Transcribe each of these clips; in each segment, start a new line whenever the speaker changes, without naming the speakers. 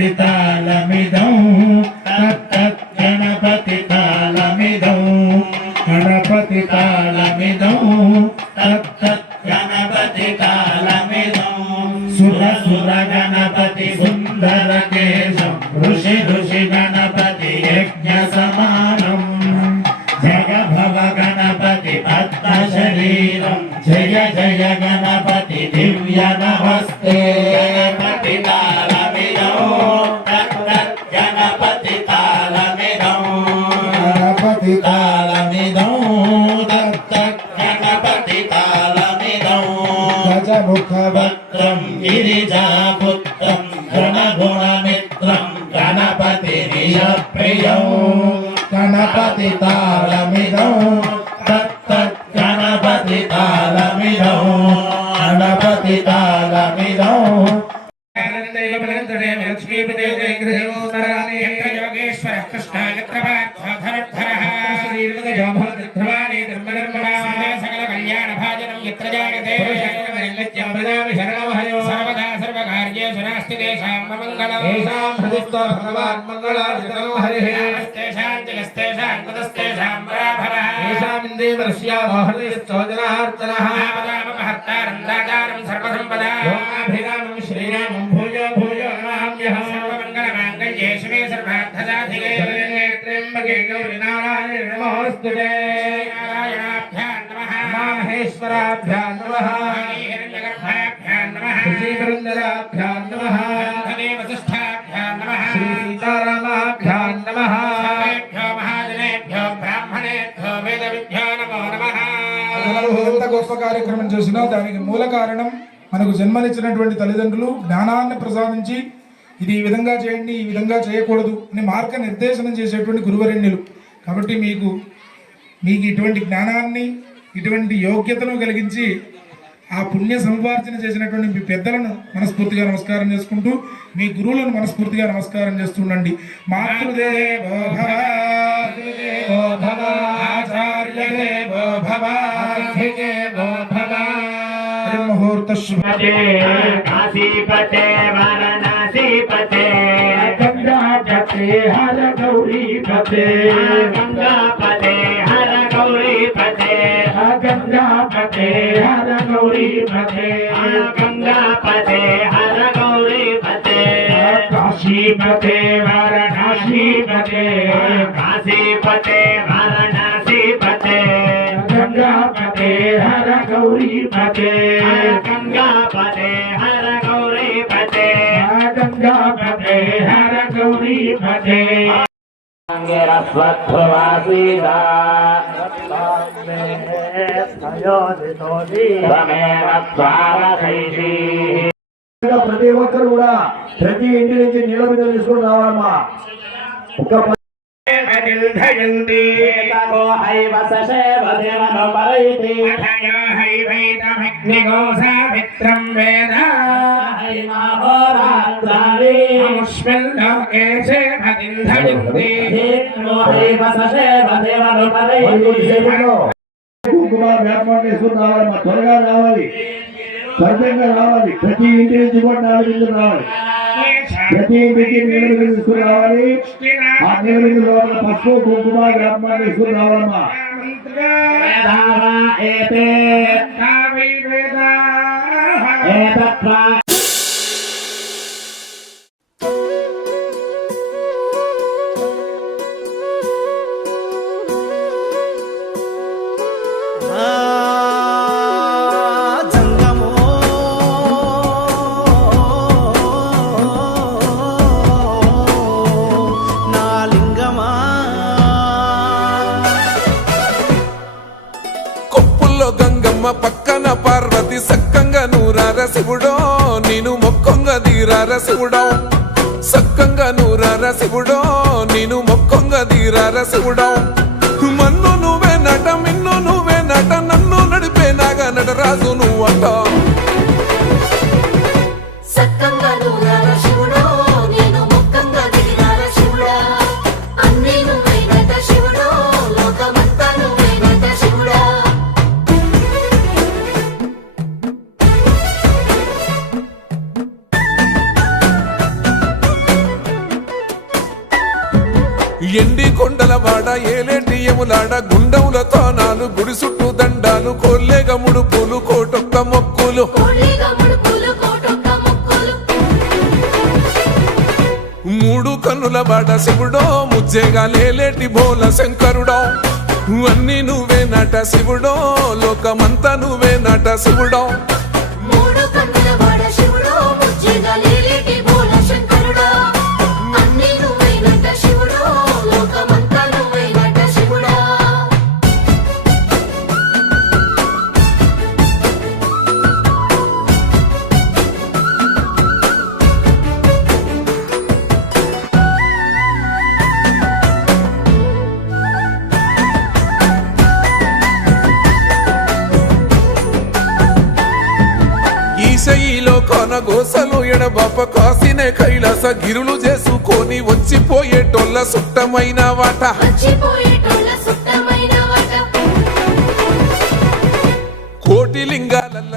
గణపతి తాళమిదం తత్తత్ గణపతి తాళమిదం గణపతి తాళమిదం తత్తత్ గణపతి తాళమిదం సుర సుర గణపతి సుందర కేశం ఋషి ఋషి గణపతి యజ్ఞ సమానం. జగభవ గణపతి పద్మ శరీరం జయ జయ గణపతి దివ్య నమస్తే గణపతి తాళమిదం గణపతి తాళమిదం. గణపతి తాళమిదం
లక్ష్మీపతి
येषामिन्द्रियदर्श्यामोहृतश्चोदनार्चनः
सर्वसम्पदा
ओमाभिरामं श्रीरामं भूयो भूयो नमाम्यहम्
सर्वमङ्गलमाङ्गल्ये शिवे सर्वार्थसाधिके।
त्र्यम्बके गौरि नारायण नमोऽस्तुते
नारायणाभ्यां नमः।
मामहेश्वराभ्यां नमः।
हिरण्यगर्भाभ्यां नमः।
श्रीवृन्दराभ्यां
చేసినా దానికి మూల కారణం మనకు జన్మనిచ్చినటువంటి తల్లిదండ్రులు జ్ఞానాన్ని ప్రసాదించి ఇది ఈ విధంగా చేయండి ఈ విధంగా చేయకూడదు అని మార్గ నిర్దేశనం చేసేటువంటి గురువరణ్యులు కాబట్టి మీకు మీకు ఇటువంటి జ్ఞానాన్ని ఇటువంటి యోగ్యతను కలిగించి ఆ పుణ్య సంపార్జన చేసినటువంటి మీ పెద్దలను మనస్ఫూర్తిగా నమస్కారం చేసుకుంటూ మీ గురువులను మనస్ఫూర్తిగా నమస్కారం చేస్తుండండి మాతృదేవో భవ భవ ముహూర్త శుభ
కాశీపతే వారణాసీపతే
గంగాపతే హర గౌరీపతే
గంగాపతే హర గౌరీపతే
గంగాపతే హర గౌరీపతే
గంగాపతే హర గౌరీపతే
కాశీపతే వారణాసీపతే గౌరీపతే
గిరస్వత్వాసీదా త్వమేవ స్వారథైషీ
ప్రతి ఒక్కరు కూడా ప్రతి ఇంటి నుంచి నీళ్ళ మీద తీసుకుని రావాలమ్మా. ఒక ప-
ధయంతి
ఏకో హైవ సశేవ దేవనుపరైతి
అథయో హైవైతమగ్నిగో సావిత్రం వేద.
త్వరగా రావాలి. త్వరితంగా రావాలి. ప్రతి ఇంటి నుంచి కూడా నాలుగు రావాలి. ప్రతి ఇంటికి నీళ్ళ తీసుకుని రావాలి. ఆ నీళ్ళ లోపల పసుపు కుంకుమ వ్యాపారం తీసుకుని రావాలమ్మా.
ఏతత్వా
దీరార శివుడో సక్కంగా నూరార శివుడో నేను మొక్కంగా దీరార శివుడో మన్ను నువ్వే నట మిన్ను నువ్వే నట నన్ను నడిపే నాగా నటరాజు నువ్వు అంటావు కొండల వాడ ఏలేటి ఎములాడ? గుండములతో నాలు గుడి చుట్టూ దండాలు కొల్లేగ
కోళ్ళిగా ముడుపులు కోటొక్క ముక్కులు.
మూడు కన్నుల బాట శివుడో ముజ్జేగా లేలేటి భోల శంకరుడో. అన్ని నువ్వే నట శివుడో లోకమంతా నువ్వే నట శివుడో. గోసలు ఎడబాప కాసినే కైలాస గిరులు చేసుకొని వాట.
వచ్చిపోయేటోళ్ళ సుట్టమైన వట.
కోటి లింగాలల్ల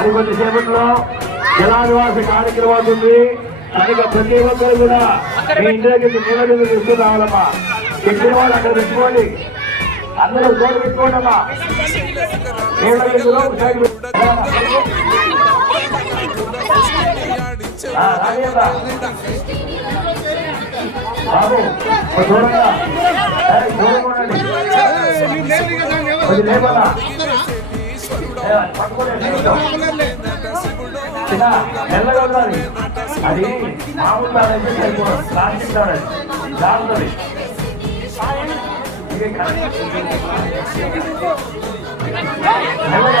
మరికొద్ది సేపట్లో జలాదివాస కార్యక్రమం ఉంది? కనుక ప్రతి ఒక్కరు కూడా మీ ఇంటి దగ్గర తీసుకుని రావాలమ్మా. చెప్పిన వాళ్ళు అక్కడ పెట్టుకోండి. అందరూ చోటు పెట్టుకోండి అమ్మా. నీళ్ళ బిందులో ఒకసారి ఆ, రాజేంద్ర. బాబు దూరంగా మెల్లగా ఉండాలి అది మామూలు తాడైతే సరిపోదు ప్లాస్టిక్ తాడది జాగ్రత్తది మెల్లగా,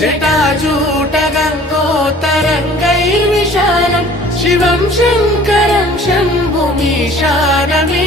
जटाजूटगङ्गोत्तरङ्गैर्विशालम् शिवम् शङ्करम्
शम्भुमिशागमे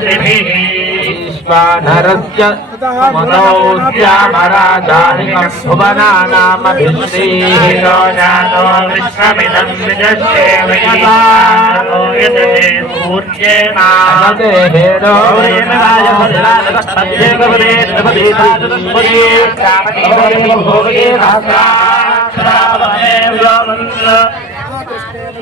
जयेम
विश्वानरस्य मनोद्यामराजानिकं भुवनानामभिषेः
जातो विश्वमिदं विजस्ते यदते सूर्येणामते
हेदो भद्राजभद्राजभद्रे नृपदीपादुष्पदे
कामदेवो
भोगे सहस्राक्षरावहे व्योमन्द्र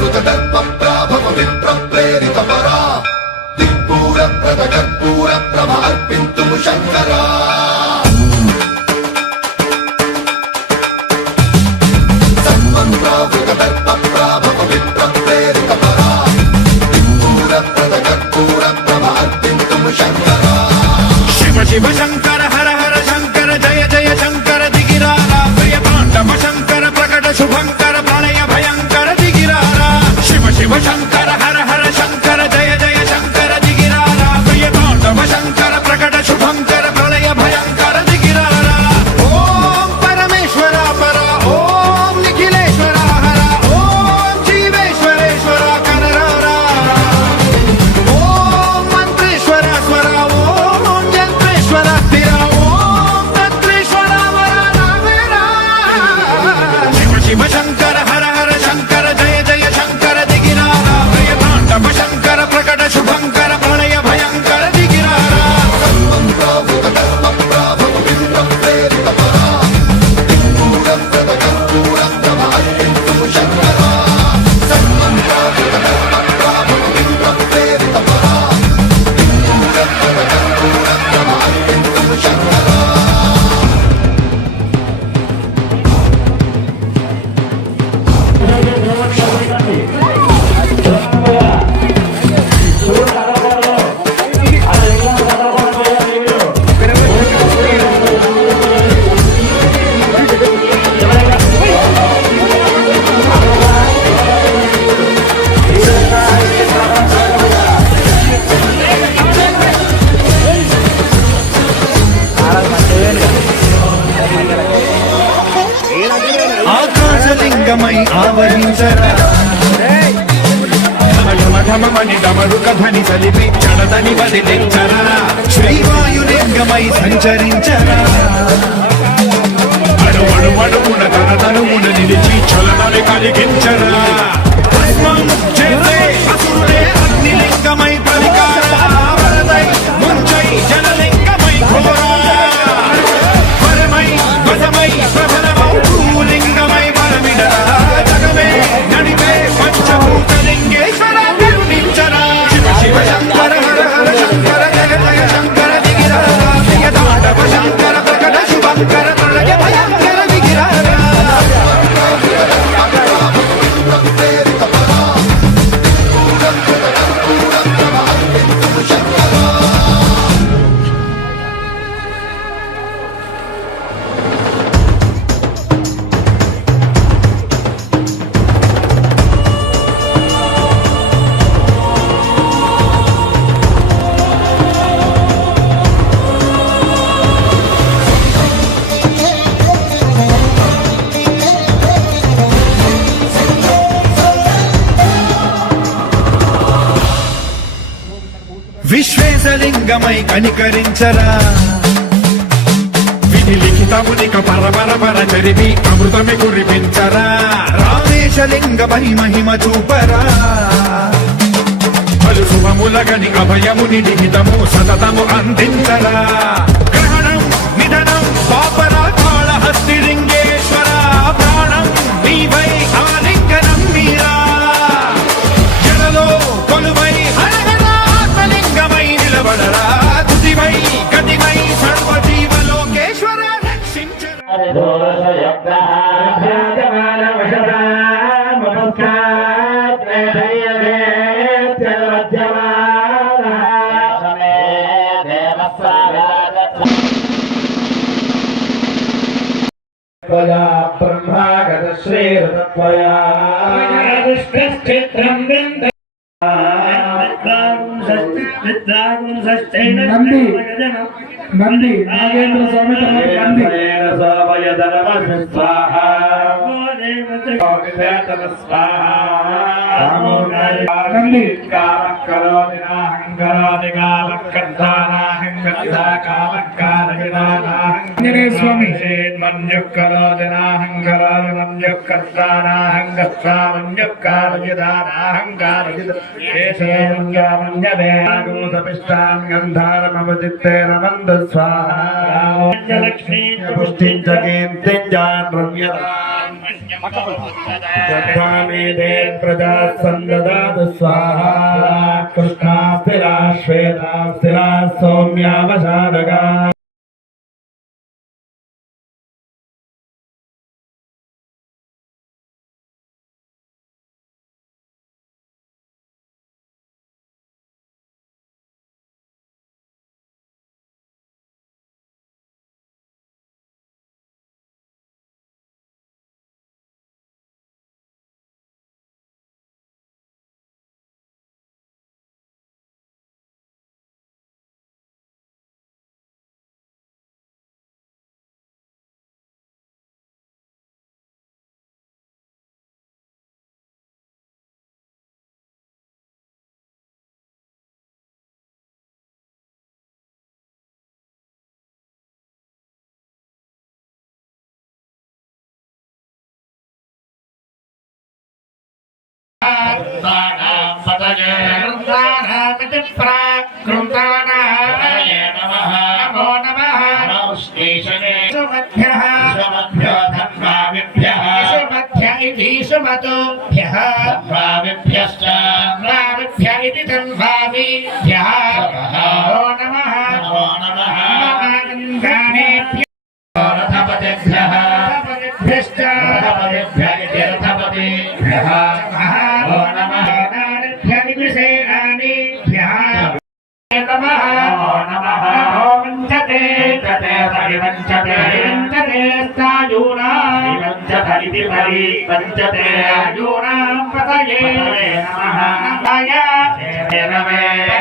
हरामहे कविं कवीनाथमस्तमो शिव ఆకాశలింగమై ఆవరించరా ఢమఢమని డమరుక ధ్వని సలిపి చడదని వదిలించరా శ్రీవాయులింగమై సంచరించరా? అడువడు అడుగున తన తనుమున నిలిచి చలనని కలిగించరా? చేసే విశ్వేశలింగమై కనికరించరా. విధి లిఖితమునిక పరపర పర చరివి అమృతమి కురిపించరా. రామేశలింగ రామేశలింగమై మహిమ చూపరా. పలు శుభములగని అభయముని నిహితము సతతము అందించరా. గ్రహణం నిధనం పాపరా కాళహస్తి లింగేశ్వర. ప్రాణం నీవై ఆనే
त्वया ब्रह्मा गतश्रेरत
त्वया दुष्टश्चित्रं वृन्द
నంది నంది నాగేంద్ర స్వామి తర్వాత నంది స్వామయ ధనమ స్వాహ స్వామి
గంధారమవజిత్తే రమంద స్వాహ లక్ష్మీ పుష్టించ కీర్తింజా ద్రవ్యదా प्रजा सन्ददातु स्वाहा कृष्णास्तिरा श्वेतास्तिरा सौम्यावशारगा గ్రంథానాం
పతయే
గ్రంథానామితి
ప్రాగ్రంథానాయ
నమః.
నమో నమః.
నమస్కేశనే
సుమధ్యః
సుమధ్యో ధర్మావిభ్యః.
वै
पञ्चते
अजूनां पतये नमः
देववे